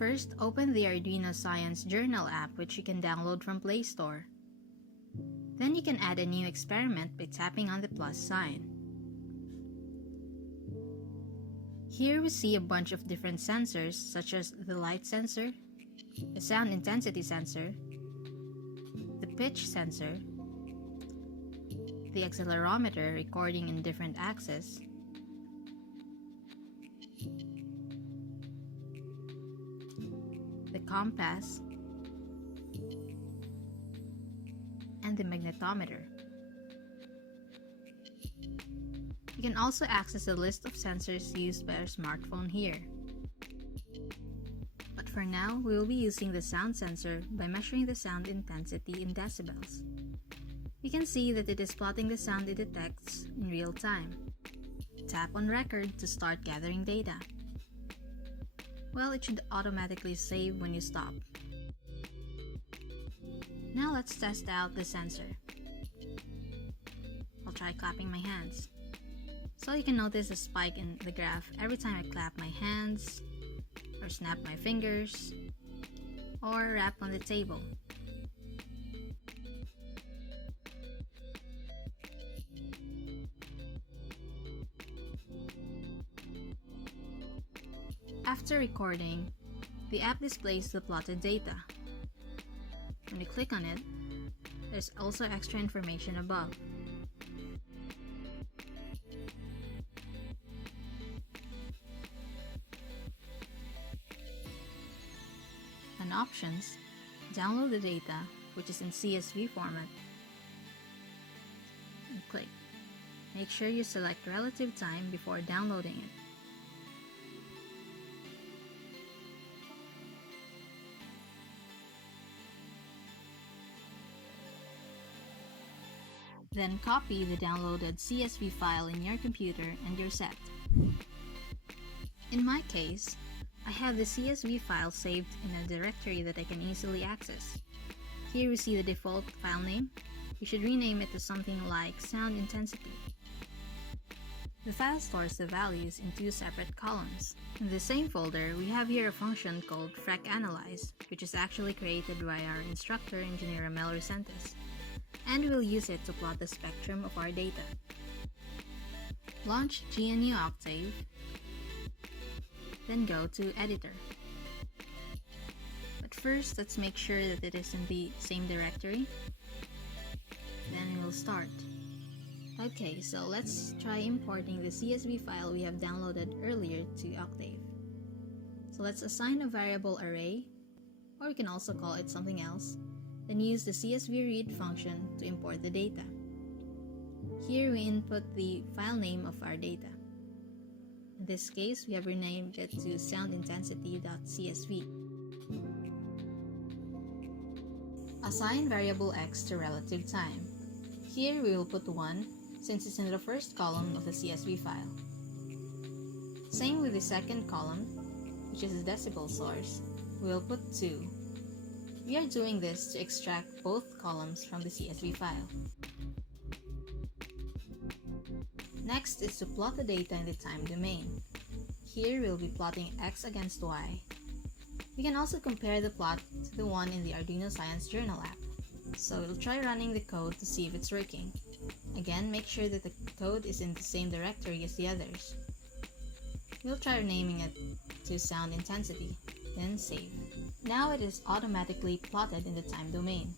First, open the Arduino Science Journal app, which you can download from Play Store. Then you can add a new experiment by tapping on the plus sign. Here we see a bunch of different sensors such as the light sensor, the sound intensity sensor, the pitch sensor, the accelerometer recording in different axes, the compass, and the magnetometer. You can also access a list of sensors used by our smartphone here. But for now, we will be using the sound sensor by measuring the sound intensity in decibels. You can see that it is plotting the sound it detects in real time. Tap on record to start gathering data. Well, it should automatically save when you stop. Now let's test out the sensor. I'll try clapping my hands. So you can notice a spike in the graph every time I clap my hands, or snap my fingers, or rap on the table. After recording, the app displays the plotted data. When you click on it, there's also extra information above. On Options, download the data, which is in CSV format, and click. Make sure you select relative time before downloading it. Then copy the downloaded CSV file in your computer and you're set. In my case, I have the CSV file saved in a directory that I can easily access. Here we see the default file name. You should rename it to something like sound intensity. The file stores the values in two separate columns. In the same folder, we have here a function called fracanalyze, which is actually created by our instructor, Engineer Ramel Resendes, and we'll use it to plot the spectrum of our data. Launch GNU Octave, then go to Editor. But first, let's make sure that it is in the same directory. Then we'll start. Okay, so let's try importing the CSV file we have downloaded earlier to Octave. So let's assign a variable array, or we can also call it something else, then use the CSV read function to import the data. Here we input the file name of our data. In this case, we have renamed it to soundintensity.csv. Assign variable x to relative time. Here we will put 1 since it's in the first column of the CSV file. Same with the second column, which is the decibel source, we will put 2. We are doing this to extract both columns from the CSV file. Next is to plot the data in the time domain. Here we'll be plotting x against y. We can also compare the plot to the one in the Arduino Science Journal app. So we'll try running the code to see if it's working. Again, make sure that the code is in the same directory as the others. We'll try naming it to sound intensity, then save. Now it is automatically plotted in the time domain.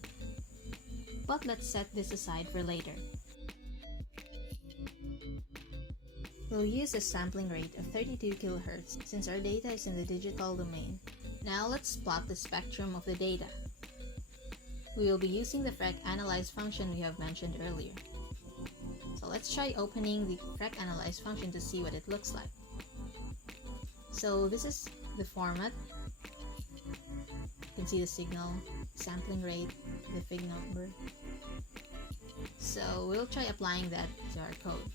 But let's set this aside for later. We'll use a sampling rate of 32 kHz since our data is in the digital domain. Now let's plot the spectrum of the data. We will be using the fracanalyze function we have mentioned earlier. So let's try opening the fracanalyze function to see what it looks like. So this is the format. You can see the signal, sampling rate, the fig number. So we'll try applying that to our code.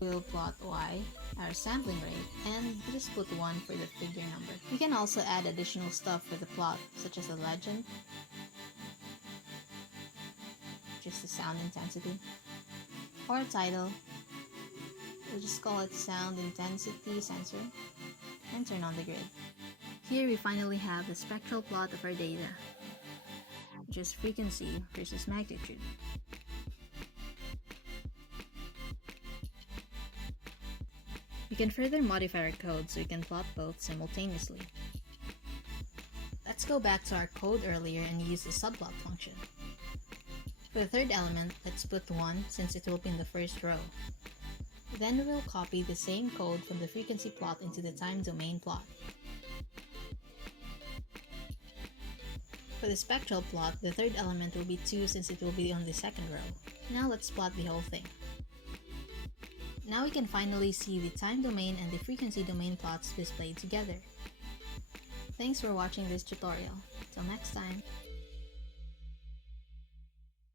We'll plot y, our sampling rate, and just put 1 for the figure number. We can also add additional stuff for the plot, such as a legend, which is the sound intensity, or a title. We'll just call it sound intensity sensor and turn on the grid. Here we finally have the spectral plot of our data, which is frequency versus magnitude. We can further modify our code so we can plot both simultaneously. Let's go back to our code earlier and use the subplot function. For the third element, let's put 1 since it will be in the first row. Then we will copy the same code from the frequency plot into the time domain plot. For the spectral plot, the third element will be 2 since it will be on the second row. Now let's plot the whole thing. Now we can finally see the time domain and the frequency domain plots displayed together. Thanks for watching this tutorial. Till next time.